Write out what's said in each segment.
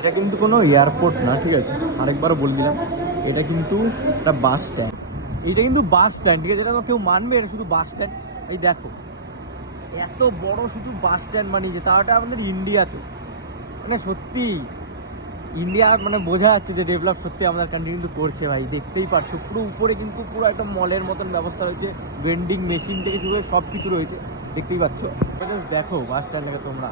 এটা কিন্তু কোনো এয়ারপোর্ট না, ঠিক আছে? আরেকবার বলে দিলাম এটা কিন্তু একটা বাস স্ট্যান্ড এইটা কিন্তু বাস স্ট্যান্ড ঠিক আছে? এটা কেউ মানবে, এটা শুধু বাস স্ট্যান্ড এই দেখো, এত বড় শুধু বাস স্ট্যান্ড বানিয়েছে তাওটা আমাদের ইন্ডিয়াতে মানে সত্যি ইন্ডিয়া মানে বোঝা যাচ্ছে যে ডেভেলপ সত্যি আমাদের কান্ট্রি কিন্তু করছে ভাই, দেখতেই পারছ। পুরো উপরে কিন্তু পুরো একটা মলের মতন ব্যবস্থা রয়েছে ভেন্ডিং মেশিন থেকে শুরু সব কিছু রয়েছে, দেখতেই পাচ্ছ। দেখো বাস স্ট্যান্ডে তোমরা।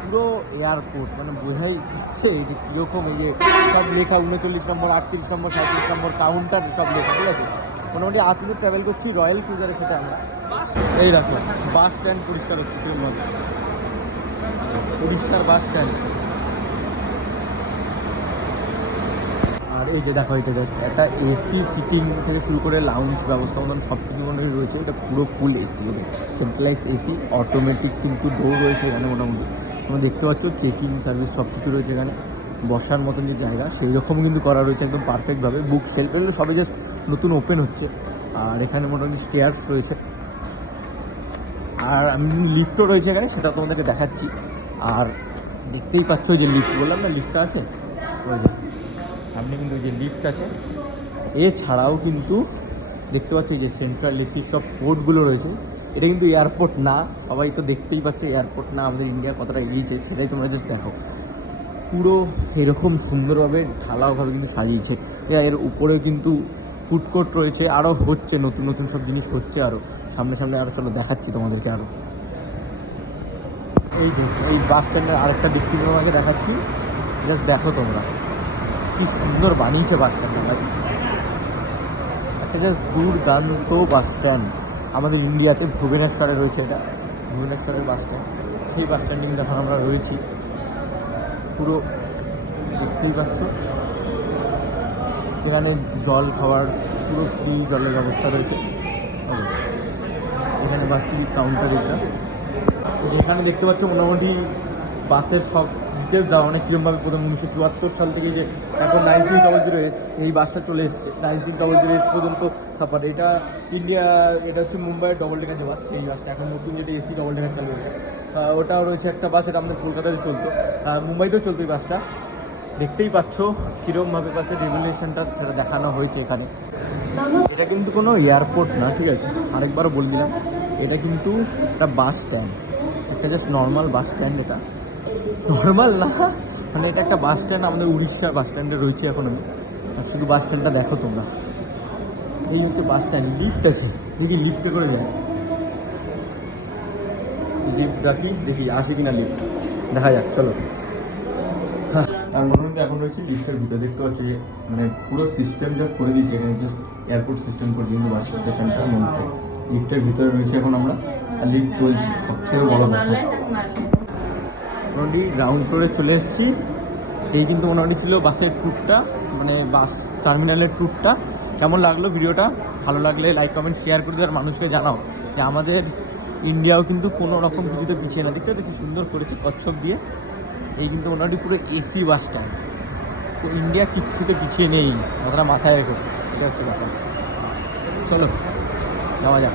পুরো এয়ারপোর্ট মানে বোঝাই দিচ্ছে যে কীরকম এই যে সব লেখা, উনচল্লিশ নম্বর, আটত্রিশ নম্বর সাঁত্রিশ নম্বর কাউন্টার সব লেখা, ঠিক আছে? মোটামুটি আজকে ট্রাভেল করছি রয়্যাল ক্রুজারে সেটা আমরা। এই রাখো বাস স্ট্যান্ড পরিষ্কার হচ্ছে উড়িষ্যার বাস স্ট্যান্ড এই যে দেখো, এটা just একটা এসি সিটিং থেকে শুরু করে লাউঞ্জ ব্যবস্থা মতন সব কিছু মোটামুটি রয়েছে। এটা পুরো full AC centralised AC automatic কিন্তু ডোর রয়েছে এখানে মোটামুটি। তোমরা দেখতে পাচ্ছ চেকিং সার্ভিস সব কিছু রয়েছে এখানে। বসার মতন যে জায়গা সেই রকম কিন্তু করা রয়েছে একদম পারফেক্টভাবে বুক সেলফ এগুলো সবে জাস্ট নতুন ওপেন হচ্ছে। আর এখানে মোটামুটি স্টেয়ার্স রয়েছে। আর আমি লিফটও রয়েছে এখানে, সেটা তোমাদেরকে দেখাচ্ছি। আর দেখতেই পাচ্ছ যে লিফট বললাম না লিফটটা আছে? সামনে কিন্তু যে লিফট আছে। এছাড়াও কিন্তু দেখতে পাচ্ছি যে সেন্ট্রাল এসি সব পোর্টগুলো রয়েছে। এটা কিন্তু এয়ারপোর্ট না, সবাই তো দেখতেই পাচ্ছে এয়ারপোর্ট না, আমাদের ইন্ডিয়া কতটা এগিয়েছে, সেটাই তোমরা জাস্ট দেখো। পুরো এরকম সুন্দরভাবে ঢালাওভাবে কিন্তু সাজিয়েছে। এর উপরে কিন্তু ফুড কোর্ট রয়েছে আরও হচ্ছে, নতুন নতুন সব জিনিস হচ্ছে আরও সামনে সামনে আরও চলো দেখাচ্ছি তোমাদেরকে আরও এই যে, এই বাস স্ট্যান্ডের আরেকটা দিক থেকে তোমাকে দেখাচ্ছি। জাস্ট দেখো তোমরা। কি সুন্দর বানিয়েছে বাস স্ট্যান্ডটা একটা দুর্দান্ত বাস স্ট্যান্ড আমাদের ইন্ডিয়াতে ভুবনেশ্বরে রয়েছে এটা, ভুবনেশ্বরের বাস স্ট্যান্ড সেই বাস স্ট্যান্ডে কিন্তু এখন আমরা রয়েছি। পুরো দেখতেই পাচ্ছ। এখানে জল খাওয়ার পুরো ফ্রি জলের ব্যবস্থা রয়েছে। এখানে বাসটি কাউন্টার এটা। এখানে দেখতে পাচ্ছ মোটামুটি বাসের সব ডিটেলস দেওয়া অনেক কীরকমভাবে প্রথম উনিশশো চুয়াত্তর সাল থেকে যে এখন nine six double zero S এই বাসটা চলে এসছে। Nine six double zero S পর্যন্ত সাফার এটা ইন্ডিয়া এটা হচ্ছে মুম্বাইয়ের ডবল টেকার যে বাস সেই বাসটা এখন নতুন যেটা এসি ডবল টেকার চালু হয়েছে। ওটাও রয়েছে একটা বাস এটা আমাদের কলকাতাতে চলতো। মুম্বাইতেও চলতো এই বাসটা দেখতেই পাচ্ছ কীরকমভাবে বাসের রেগুলেশনটা সেটা দেখানো হয়েছে এখানে। এটা কিন্তু কোনো এয়ারপোর্ট না, ঠিক আছে? আরেকবার বলে দিলাম এটা কিন্তু একটা বাস স্ট্যান্ড একটা জাস্ট নর্মাল বাস স্ট্যান্ড এটা। নর্মাল না। মানে এটা একটা বাস স্ট্যান্ড আমাদের উড়িষ্যার বাস স্ট্যান্ডে রয়েছে এখন আমি। আর শুধু বাস স্ট্যান্ডটা দেখো তোমরা। এই হচ্ছে বাস স্ট্যান্ড লিফট আছে। দেখি লিফটে করে যায় লিফট রাখি, দেখি আসে কিনা লিফট দেখা যাক, চলো। আর মোটামুটি এখন রয়েছে লিফটের ভিতরে। দেখতে পাচ্ছি মানে পুরো সিস্টেম যা করে দিয়েছে, এখানে জাস্ট এয়ারপোর্ট সিস্টেম করে দিয়েছে বাস স্টেশনটার মধ্যে লিফটের ভিতরে রয়েছে এখন আমরা। আর লিফট চলছে, সবচেয়ে বড় কথা। মোটামুটি গ্রাউন্ড ফ্লোরে চলে এসেছি। এই কিন্তু মোটামুটি ছিল বাসের ট্যুরটা মানে বাস টার্মিনালের ট্যুরটা কেমন লাগল ভিডিওটা? ভালো লাগলে লাইক কমেন্ট শেয়ার করে দেওয়ার মানুষকে জানাও যে আমাদের ইন্ডিয়াও কিন্তু কোনো রকম কিছুতে পিছিয়ে না। দেখতে দেখি সুন্দর করেছে কচ্ছপ দিয়ে। এই কিন্তু মোটামুটি পুরো এসি বাস স্ট্যান্ড তো ইন্ডিয়া কিচ্ছুতে পিছিয়ে নেই। কথাটা মাথায় রেখো। এটা হচ্ছে ব্যাপার চলো, যাওয়া যাক।